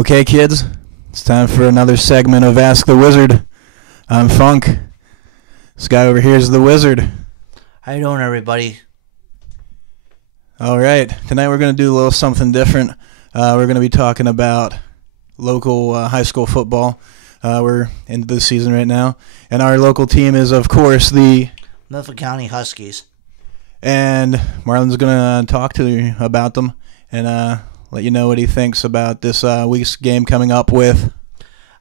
Okay, kids, it's time for another segment of Ask the Wizard. I'm Funk. This guy over here is the Wizard. How you doing, everybody? All right, tonight we're going to do a little something different. We're going to be talking about local high school football. We're into the season right now, and our local team is, of course, the Mifflin County Huskies. And Marlon's going to talk to you about them and let you know what he thinks about this week's game coming up with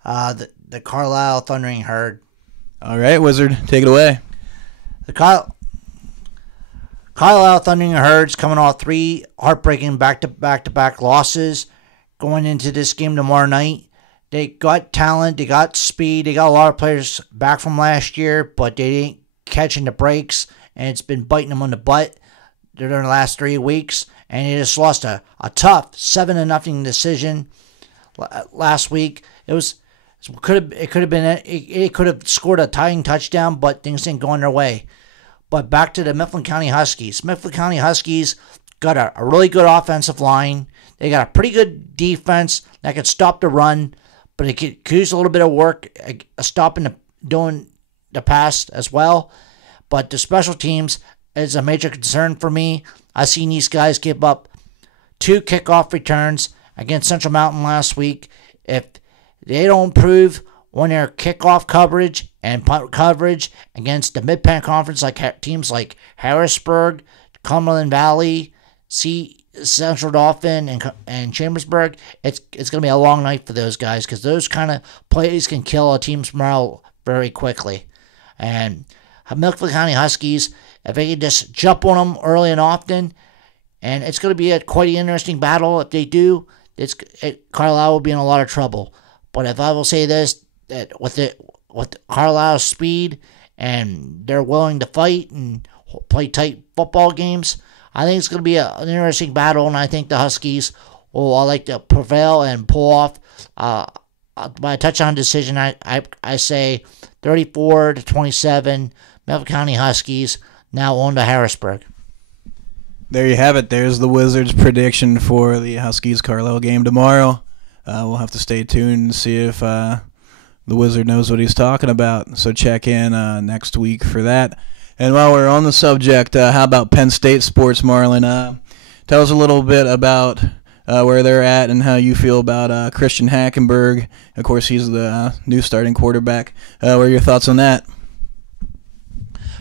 The Carlisle Thundering Herd. All right, Wizard, take it away. The Carlisle Thundering Herd's coming off 3 heartbreaking back-to-back losses going into this game tomorrow night. They got talent, they got speed, they got a lot of players back from last year, but they ain't catching the breaks, and it's been biting them on the butt during the last 3 weeks. And they just lost a tough 7-0 decision last week. It could have scored a tying touchdown, but things didn't go in their way. But back to the Mifflin County Huskies. Mifflin County Huskies got a really good offensive line. They got a pretty good defense that could stop the run, but it could use a little bit of work stopping doing the pass as well. But the special teams is a major concern for me. I've seen these guys give up 2 kickoff returns against Central Mountain last week. If they don't improve on their kickoff coverage and punt coverage against the Mid-Penn Conference, like teams like Harrisburg, Cumberland Valley, Central Dauphin, and Chambersburg, it's going to be a long night for those guys because those kind of plays can kill a team's morale very quickly. And Mifflin County Huskies, if they can just jump on them early and often, and it's going to be quite an interesting battle. If they do, Carlisle will be in a lot of trouble. But if I will say this, that with Carlisle's speed and they're willing to fight and play tight football games, I think it's going to be an interesting battle, and I think the Huskies will like to prevail and pull off by a touchdown decision. I say 34-27, Mifflin County Huskies. Now on to Harrisburg. There you have it. There's the Wizards' prediction for the Huskies-Carlisle game tomorrow. We'll have to stay tuned and see if the Wizard knows what he's talking about. So check in next week for that. And while we're on the subject, how about Penn State sports, Marlon? Tell us a little bit about where they're at and how you feel about Christian Hackenberg. Of course, he's the new starting quarterback. What are your thoughts on that?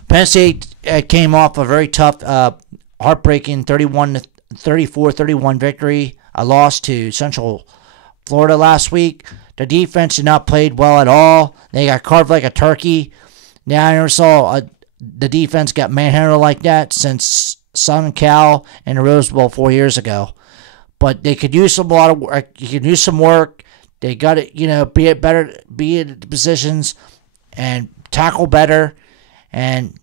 Penn State came off a very tough, heartbreaking 34-31 victory. A loss to Central Florida last week. The defense did not play well at all. They got carved like a turkey. Now I never saw the defense get manhandled like that since Southern Cal and the Rose Bowl 4 years ago. But they could use some work. You could use some work. They got to, be in positions and tackle better. And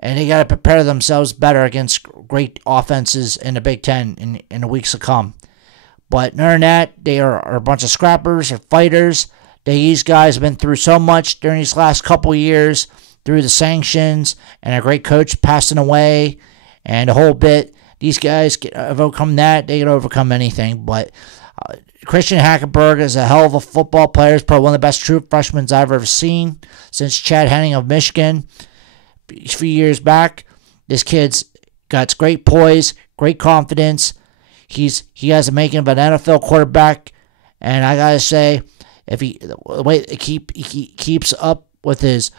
they got to prepare themselves better against great offenses in the Big Ten in the weeks to come. But other than that, they are a bunch of scrappers or fighters. These guys have been through so much during these last couple of years through the sanctions and a great coach passing away and the whole bit. These guys can overcome that. They can overcome anything. But Christian Hackenberg is a hell of a football player. He's probably one of the best true freshmen I've ever seen since Chad Henning of Michigan. A few years back, this kid's got great poise, great confidence. He has the making of an NFL quarterback, and I gotta say, if the way he keeps up with his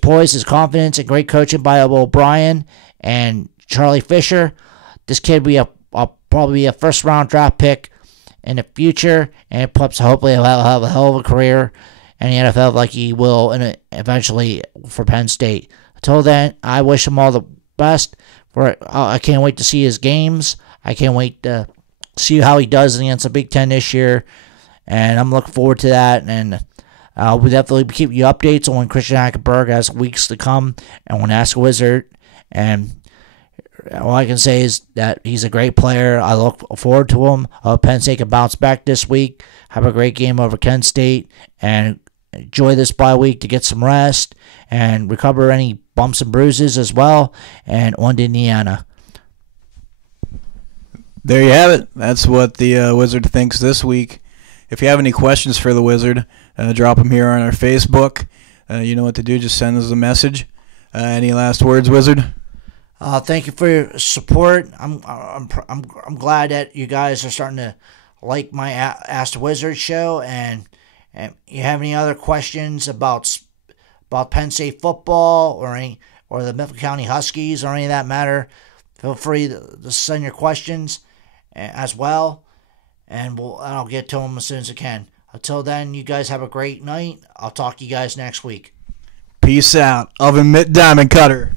poise, his confidence, and great coaching by O'Brien and Charlie Fisher, this kid will be probably a first-round draft pick in the future, and hopefully he'll have a hell of a career in the NFL like he will eventually for Penn State. Until then, I wish him all the best. I can't wait to see his games. I can't wait to see how he does against the Big Ten this year. And I'm looking forward to that. And we'll definitely keep you updates on Christian Hackenberg as weeks to come and on Ask a Wizard. And all I can say is that he's a great player. I look forward to him. I hope Penn State can bounce back this week, have a great game over Kent State, and enjoy this bye week to get some rest and recover any bumps and bruises as well, and on to Indiana. There you have it. That's what the Wizard thinks this week. If you have any questions for the Wizard, drop them here on our Facebook. You know what to do. Just send us a message. Any last words, Wizard? Thank you for your support. I'm glad that you guys are starting to like my Ask the Wizard show. And you have any other questions about Penn State football or the Mifflin County Huskies or any of that matter, feel free to send your questions as well, and I'll get to them as soon as I can. Until then, you guys have a great night. I'll talk to you guys next week. Peace out. Oven Mitt Diamond Cutter.